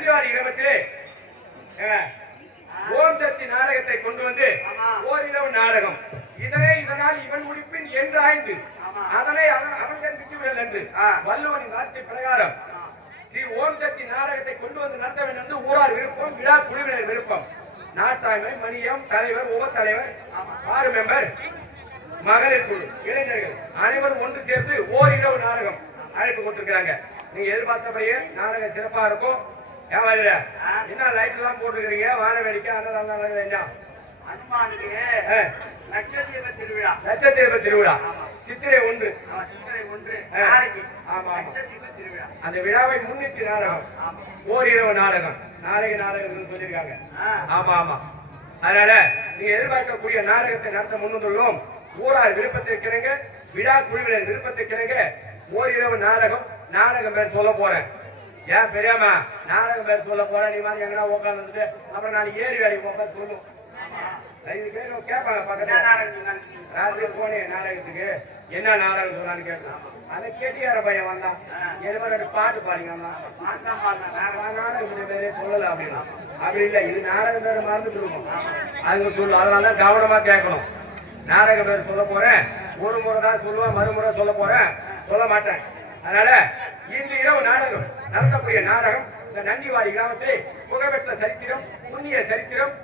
நந்திவாடி கிராமத்திலே ஓம் சக்தி நாடகத்தை கொண்டு வந்து ஓரிரவு நாடகம் இதனால் இவன் முடிப்பின் என்று ஆய்ந்து அதனை அவன் விட்டுவிடல் என்று வள்ளுவனின் வார்த்தை பிரகாரம் ஸ்ரீ ஓம் சக்தி நாடகத்தை கொண்டு வந்து நடத்த வேண்டும் என்று ஊரார் விருப்பம் விழா குழுவினர் விருப்பம் நாட்டாண்மை மணியம் தலைவர் உப தலைவர் 6 மெம்பர் மகளிர் குழு இளைஞர்கள் அனைவரும் ஒன்று சேர்ந்து ஓரிரவு நாடகம் அழைப்பு கொடுத்திருக்கிறாங்க. நீங்க எதிர்பார்த்தபடியே நாடகம் சிறப்பா இருக்கும். ஏன் வரல என்ன லைட் எல்லாம் போட்டுக்கிறீங்க வான வேடிக்கை அண்ணன் லட்சத்தீப திருவிழா சித்திரை 1 அந்த விழாவை முன்னிட்டு நாடகம் ஓரிரவு நாடகம் நாளைக்கு நாடகம் சொல்லியிருக்காங்க. ஆமா ஆமா அதனால நீங்க எதிர்பார்க்கக்கூடிய நாடகத்தை நடத்த முன்வந்துள்ளோம். ஊரார் விருப்பத்திற்கிறங்க விழா குழுவினர் விருப்பத்திற்கிறங்க ஓரிரவு நாடகம் பேர் சொல்ல போறேன். ஏன் பெரியாமா நாடகம் பேர் சொல்ல போறேன் நீ மாதிரி எங்கன்னா உட்காந்து வந்துட்டு அப்புறம் நான் ஏறி வேலைக்கு உட்காந்து சொல்லுவோம் கேட்பாங்க பக்கத்துல போனேன் நாடகத்துக்கு என்ன நாடகம் சொல்லான்னு கேட்கலாம். அதை கேட்டியார பையன் வந்தான் எது பாட்டு பாருங்க நாடகம் பேரே சொல்லல அப்படின்னா அப்படி இல்லை இது நாடகம் பேரை மறந்து சொல்லுவோம் அதுக்கு சொல்லும். அதனாலதான் கவனமா கேட்கணும். நாடக பேர் சொல்ல போறேன் ஒரு முறை தான் சொல்லுவேன் மறுமுறை சொல்ல போறேன் சொல்ல மாட்டேன். அதனால இன்று இரவு நாடகம் நடத்தக்கூடிய நாடகம் இந்த நந்திவாடி கிராமத்தில் புகழ்பெற்ற சரித்திரம் புண்ணிய சரித்திரம்